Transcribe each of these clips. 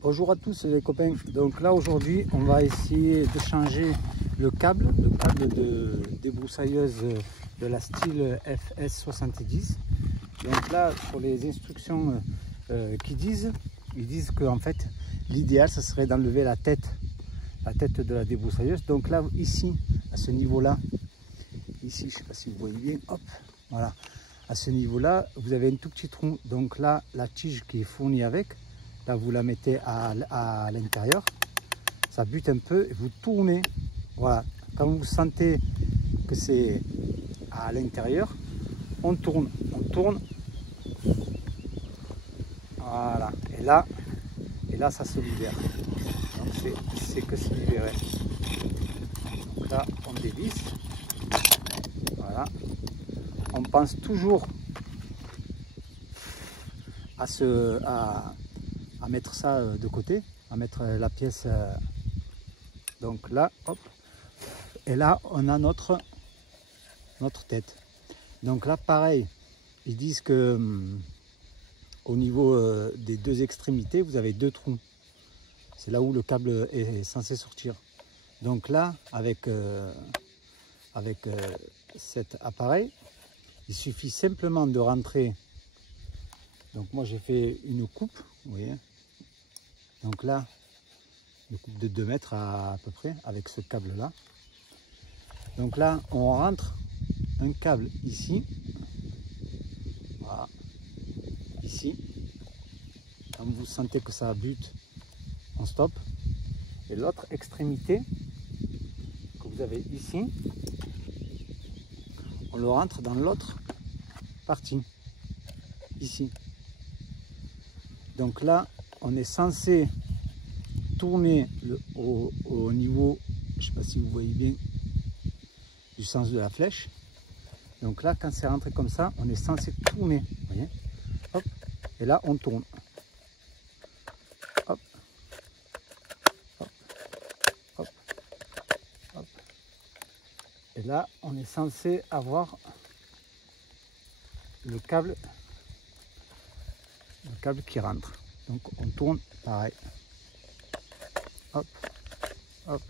Bonjour à tous les copains. Donc là aujourd'hui on va essayer de changer le câble de débroussailleuse de la style FS70. Donc là sur les instructions ils disent que en fait l'idéal ça serait d'enlever la tête de la débroussailleuse. Donc là ici à ce niveau là, ici je sais pas si vous voyez bien, hop, voilà, à ce niveau là vous avez un tout petit trou. Donc là la tige qui est fournie avec, là vous la mettez à l'intérieur, ça bute un peu et vous tournez, voilà, quand vous sentez que c'est à l'intérieur, on tourne, voilà, et là ça se libère. Donc c'est que c'est libéré. Donc là on dévisse, voilà, on pense toujours à mettre ça de côté, à mettre la pièce, donc là, hop, et là on a notre tête. Donc là pareil, ils disent que au niveau des deux extrémités vous avez deux trous, c'est là où le câble est censé sortir. Donc là avec cet appareil, il suffit simplement de rentrer. Donc moi j'ai fait une coupe, vous voyez, donc là une coupe de 2 mètres à peu près avec ce câble là. Donc là on rentre un câble ici, voilà, ici, quand vous sentez que ça bute on stoppe, et l'autre extrémité que vous avez ici, on le rentre dans l'autre partie ici. Donc là on est censé tourner au niveau, je ne sais pas si vous voyez bien, du sens de la flèche. Donc là quand c'est rentré comme ça on est censé tourner, vous voyez, hop, et là on tourne, hop, hop, hop, hop, et là on est censé avoir le câble qui rentre. Donc on tourne pareil, hop, hop,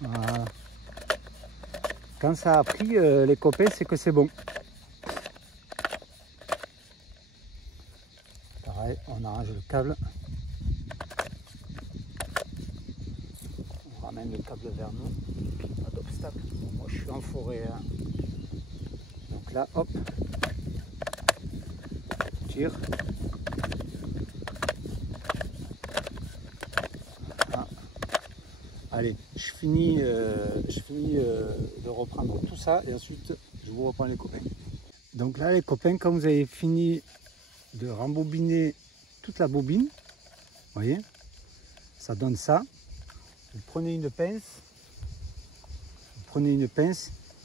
voilà. Quand ça a pris les copains, c'est que c'est bon. Pareil, on arrange le câble, on ramène le câble vers nous, pas d'obstacle. Bon, moi je suis en forêt, hein. Donc là, hop, tire. Ah. Allez, je finis de reprendre tout ça et ensuite je vous reprends les copains. Donc là les copains, quand vous avez fini de rembobiner toute la bobine, vous voyez, ça donne ça. Vous prenez une pince,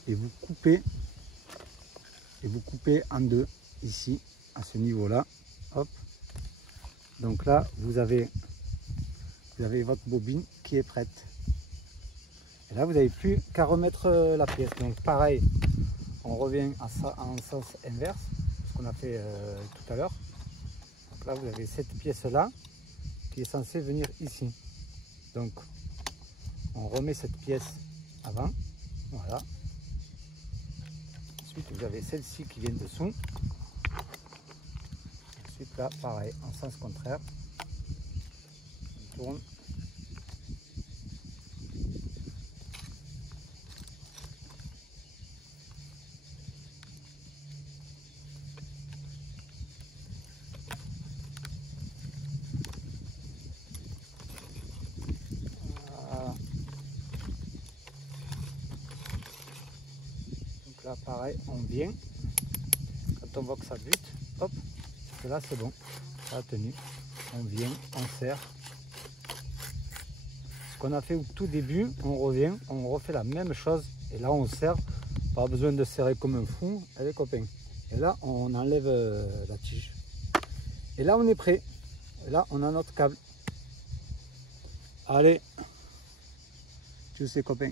et vous coupez en deux ici à ce niveau là, hop. Donc là vous avez votre bobine qui est prête, et là vous n'avez plus qu'à remettre la pièce. Donc pareil, on revient en sens inverse, ce qu'on a fait tout à l'heure. Donc là vous avez cette pièce là qui est censée venir ici, donc on remet cette pièce avant, voilà. Ensuite vous avez celle-ci qui vient dessous. Ensuite là pareil, en sens contraire, on tourne. Voilà. Donc là pareil, on vient, quand on voit que ça bute, hop, et là c'est bon, ça a tenu, on vient, on serre. Ce qu'on a fait au tout début, on revient, on refait la même chose, et là on serre, pas besoin de serrer comme un fou, les copains. Et là on enlève la tige, et là on est prêt, et là on a notre câble. Allez, tous ces copains.